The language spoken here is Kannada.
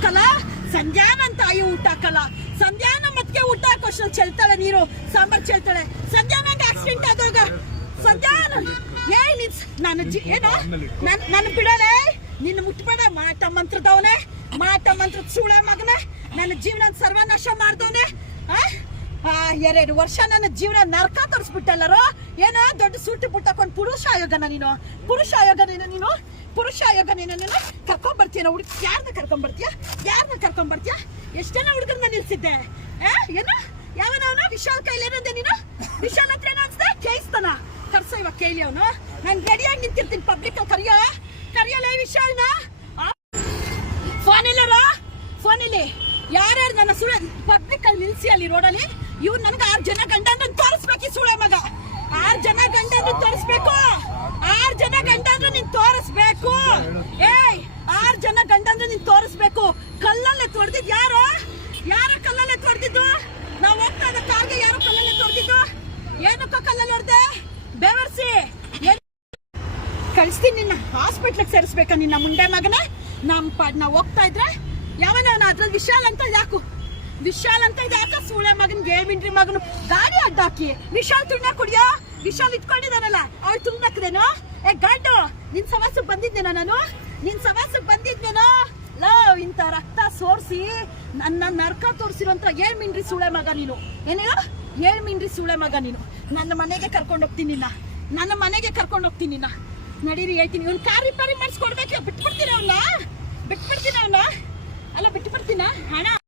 ಹಾಕಲ್ಲ, ಸಂಧ್ಯಾನಂತ ತಾಯಿ ಊಟ ಹಾಕಲ್ಲ. ಸಂಧ್ಯಾನ ಮತ್ತೆ ಊಟ ಹಾಕೋಷ್ಟು ಚೆಲ್ತಾಳೆ, ನೀರು ಸಾಂಬಾರ್ ಚೆಲ್ತಾಳೆ. ಸಂಧ್ಯಾನಂಗೆ ಆಕ್ಸಿಡೆಂಟ್ ಆದಾಗ ಸಂಧ್ಯಾನ ನಾನು ಏನೋ ನನ್ನ ಬಿಡೋಲೆ, ನಿನ್ನ ಮುಟ್ಬೇಡ. ಮಾಟ ಮಂತ್ರದವನೇ, ಮಾಟ ಮಂತ್ರದ ಸುಳ ಮಗನೇ, ನನ್ನ ಜೀವನ ಸರ್ವನಾಶ ಮಾಡ್ದವನೆ. 2 ವರ್ಷ ನನ್ನ ಜೀವನ ನರಕ ತೋರಿಸ್ಬಿಟ್ಟಲ್ಲರೋ. ಏನೋ ದೊಡ್ಡ ಸೂಟಿ ಬುಟ್ಟಾಕೊಂಡು ಪುರುಷ ಆಯೋಗನ ನೀನು, ಪುರುಷ ಆಯೋಗ ನೀನು, ಪುರುಷ ಆಯೋಗ ನೀನು. ಕರ್ಕೊಂಡ್ಬರ್ತೀಯ ಹುಡುಗ, ಯಾರನ್ನ ಕರ್ಕೊಂಡ್ಬರ್ತೀಯ? ಎಷ್ಟೆಲ್ಲ ಹುಡುಗರನ್ನ ನಿಲ್ಸಿದ್ದೆ. ಏನೋ ಯಾವನವನ ವಿಶಾಲ್ ಕೈಲೇನಂದೆ ನೀನು? ವಿಶಾಲ್ ಹತ್ರ ಏನೋ ಅನ್ಸ್ದೆ ಕೇಳಿಸ್ತಾನ. ಕರ್ಸೋ ಇವಾಗ ಕೇಳಿ ಅವನು. ನಾನು ರೆಡಿಯಾಗಿ ನಿಂತಿರ್ತೀನಿ ಪಬ್ಲಿಕ್ ಅಲ್ಲಿ. ಕರಿಯಲ್ಲ ವಿಶಾಲ್ನ. ಫೋನಲ್ಲಿ ಯಾರ್ಯಾರು ನನ್ನ ಸುಳ್ಳ ಪಬ್ಲಿಕ್ ಅಲ್ಲಿ ನಿಲ್ಸಿ ಅಲ್ಲಿ ರೋಡಲ್ಲಿ. ಇವ್ರು ನನ್ಗೆ 6 ಜನ ಗಂಡನ ತೋರಿಸ್ಬೇಕು. ಈ ಸುಳ್ಳ ಮಗ 6 ಜನ ಗಂಡನ ತೋರಿಸ್ಬೇಕು. 6 ಜನ ಗಂಡನ ನೀನ್ ತೋರಿಸ್ಬೇಕು. 6 ಜನ ಗಂಡನ ನೀನ್ ತೋರಿಸ್ಬೇಕು. ಕಲ್ಲಲ್ಲೇ ತೊಡ್ದಿದ್ ಯಾರು ಕಲ್ಲಲ್ಲೇ ತೊಡ್ದಿದ್ದು? ನಾವ್ ಹೋಗ್ತಾ ಇದ್ದ ಕಾರ್ಗೆ ಯಾರು ಕಲ್ಲಲ್ಲೇ ತೊಡ್ದಿದ್ದು? ಏನಕ್ಕ ಕಲ್ಲಲ್ಲಿ ಹೊಡೆದೆ? ಬೆವರ್ಸಿ ಕಳಿಸ್ತೀನಿ ನಿನ್ನ ಹಾಸ್ಪಿಟ್ಲಿಗೆ ಸೇರಿಸ್ಬೇಕಾ ನಿನ್ನ ಮುಂಡೆ ಮಗನ? ನಾವು ಹೋಗ್ತಾ ಇದ್ರೆ ಯಾವನ ಅದ್ರಲ್ಲಿ ವಿಶಾಲ್ ಅಂತ ಯಾಕ ಸೂಳೆ ಮಗನ್ ಗೇಮಿಂಡ್ರಿ ಮಗನು ಗಾಡಿ ಅಡ್ಡಾಕಿ ವಿಶಾಲ್ ತುಣ್ಣ ಕುಡಿಯೋ. ವಿಶಾಲ್ ಇಟ್ಕೊಂಡಿದ್ದಾನಲ್ಲ ಅವಳು ತುಣ್ಣಕ್ದೇನೋ? ಗಂಡು ನಿನ್ ಸವಾಸಕ್ಕೆ ಬಂದಿದ್ದೇನೋ ನಾನು? ಇಂಥ ರಕ್ತ ಸೋರ್ಸಿ ನನ್ನ ನರ್ಕ ತೋರಿಸಿರೋಂತ 7 ಮಿಂಡ್ರಿ ಸೂಳೆ ಮಗ ನೀನು. ಏನೇನೋ 7 ಮಿಂಡ್ರಿ ಸೂಳೆ ಮಗ ನೀನು. ನನ್ನ ಮನೆಗೆ ಕರ್ಕೊಂಡು ಹೋಗ್ತೀನಿ ನಿನ್ನ. ನಡೀರಿ ಹೇಳ್ತೀನಿ. ಇವ್ನು ಕಾರ್ ರಿಪೇರಿ ಮಾಡಿಸ್ಕೊಡ್ಬೇಕು. ಬಿಟ್ಬಿಡ್ತೀನ ಅವನ್ನ? ಅಲ್ಲ ಬಿಟ್ಟು ಬರ್ತೀನ ಹಣ